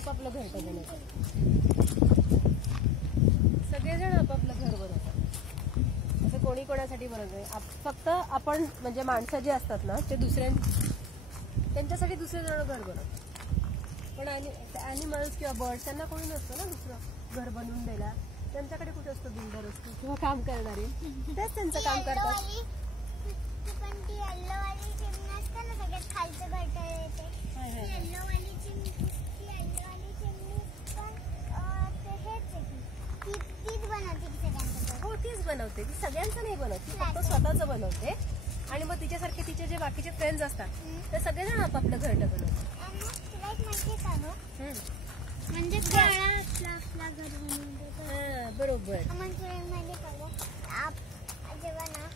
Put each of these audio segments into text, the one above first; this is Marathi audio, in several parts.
आपापलं घर बनवतात, सगळेजण आपापलं घर बनवतात, असं कोणी कोणासाठी बनवत नाही. फक्त आपण म्हणजे माणसं जे असतात ना ते त्यांच्यासाठी दुसरे जण घर बनवतात. पण ॲनिमल्स किंवा बर्ड्स त्यांना कोणी नसतं ना दुसरं घर बनवून द्यायला. त्यांच्याकडे कुठे असतं बिल्डर असतो किंवा काम करणारे, तेच त्यांचं काम करतात. हो तीच बनवते, ती सगळ्यांचं नाही बनवते, फक्त स्वतःच बनवते. आणि मग तिच्यासारखे तिचे जे बाकीचे फ्रेंड्स असतात ते सगळेजण आपापलं घर बनवतात. म्हणजे बरोबर. जेव्हा ना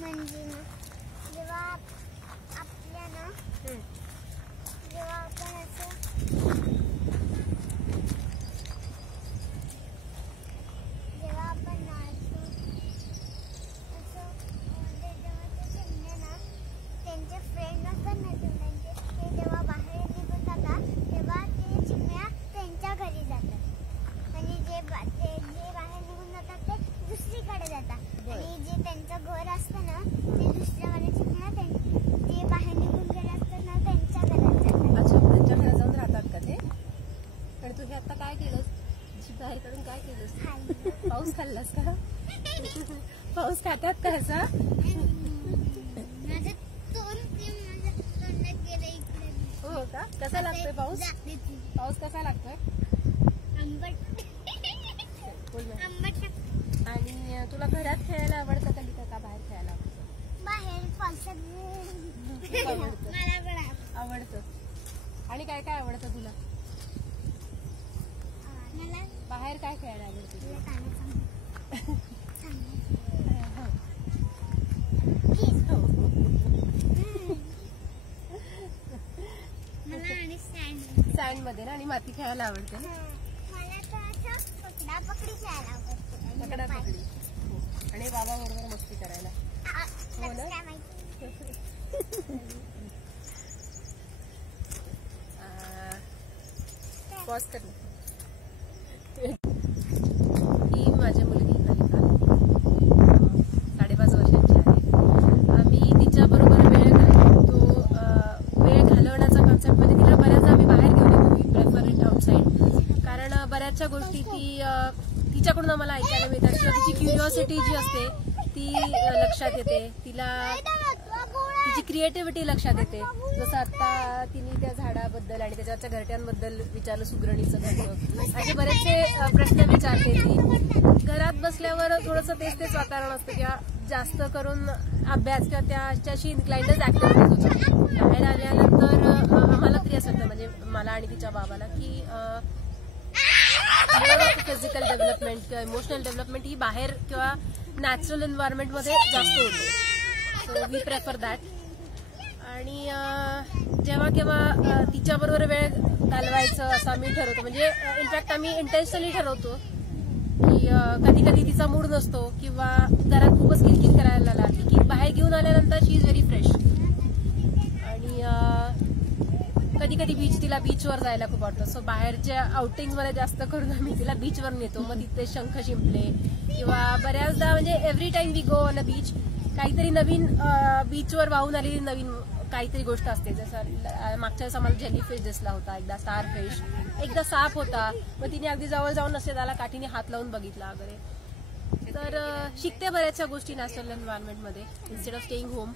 म्हणजे ना जेव्हा आपल्या ना जेव्हा आपण असं जेव्हा आपण नाचतो असं जेव्हा ते चिमण्या ना त्यांचे फ्रेंड असतात ना चिमण्यांचे, ते जेव्हा बाहेर निघून जातात तेव्हा ते चिमण्या त्यांच्या घरी जातात आणि जे बाहेर निघून जातात ते दुसरीकडे जातात. आणि जे त्यांचं घर असतं ना ते दुसऱ्यावाले चिमण्या जे बाहेर निघून गेले असतात ना त्यांच्या घरात जातात. अच्छा, त्यांच्या घरात जाऊन राहतात का ते? आणि तू हे आता काय केलंस? बाहेर काढून काय केलंस? पाऊस खाल्लास का? पाऊस खातात का असा? हो का? कसा लागतोय पाऊस? पाऊस कसा लागतोय? आंबट. आणि तुला घरात खेळायला आवडतं का बाहेर खेळायला आवडतं? बाहेर पावसात मला आवडतं. आणि काय काय आवडतं तुला? मला बाहेर काय खेळायला आवडतं तुला? सँड मध्ये ना, आणि माती खेळायला आवडते ना? मला तर असं पकडापकडी खेळायला आवडते. पकडापकडी. आणि बाबा बरोबर मस्ती करायला. हो ना? पॉज कर. ही माझी मुलगी कलिका 5.5 वर्षांची आहे. मी तिच्याबरोबर वेळ घालवण्याचा कॉन्सेप्ट मध्ये तिला बऱ्याचदा आम्ही बाहेर घेऊन येतो. मी प्रेफर इट आउटसाईड, कारण बऱ्याचशा गोष्टी तिच्याकडून आम्हाला ऐकायला मिळतात किंवा तिची क्युरिओसिटी जी असते ती लक्षात येते, तिची क्रिएटिव्हिटी लक्षात येते. जसं आता तिने त्या झाडाबद्दल आणि त्याच्यावरच्या घरट्यांबद्दल विचारलं, सुगरणीचं घरटं, असे बरेचसे प्रश्न विचारते ती. घरात बसल्यावर थोडंसं तेच वातावरण असतं किंवा जास्त करून अभ्यास किंवा त्याच्याशी इन्क्लाइंडच ऍक्टिव्हिटीज होतात. बाहेर आल्यानंतर आम्हाला तरी असं वाटतं, म्हणजे मला आणि तिच्या बाबाला, की फिजिकल डेव्हलपमेंट किंवा इमोशनल डेव्हलपमेंट ही बाहेर किंवा नॅचरल एन्व्हायरमेंट मध्ये जास्त होते. So we prefer that. आणि जेव्हा केव्हा तिच्याबरोबर वेळ घालवायचं असं आम्ही ठरवतो, म्हणजे इनफॅक्ट आम्ही इंटेन्शनली ठरवतो की कधी कधी तिचा मूड नसतो किंवा घरात खूपच किरकिर करायला लागली की बाहेर घेऊन आल्यानंतर शी इज व्हेरी फ्रेश. आणि कधी कधी तिला बीचवर जायला खूप आवडतं. सो बाहेरच्या आउटिंगमध्ये जास्त करून आम्ही तिला बीचवर नेतो. मग तिथे शंख शिंपले किंवा बऱ्याचदा म्हणजे every time we go on a beach, काहीतरी नवीन बीचवर वाहून आलेली नवीन काहीतरी गोष्ट असते. जसं मागच्या वेळेस आम्हाला जेलीफिश दिसला होता, एकदा स्टारफिश, एकदा साप होता. मग तिने अगदी जवळ जाऊन नसते त्याला काठीने हात लावून बघितला वगैरे. तर शिकते बऱ्याचशा गोष्टी नॅचरल एन्व्हायरमेंटमध्ये इन्स्टेड ऑफ स्टेईंग होम.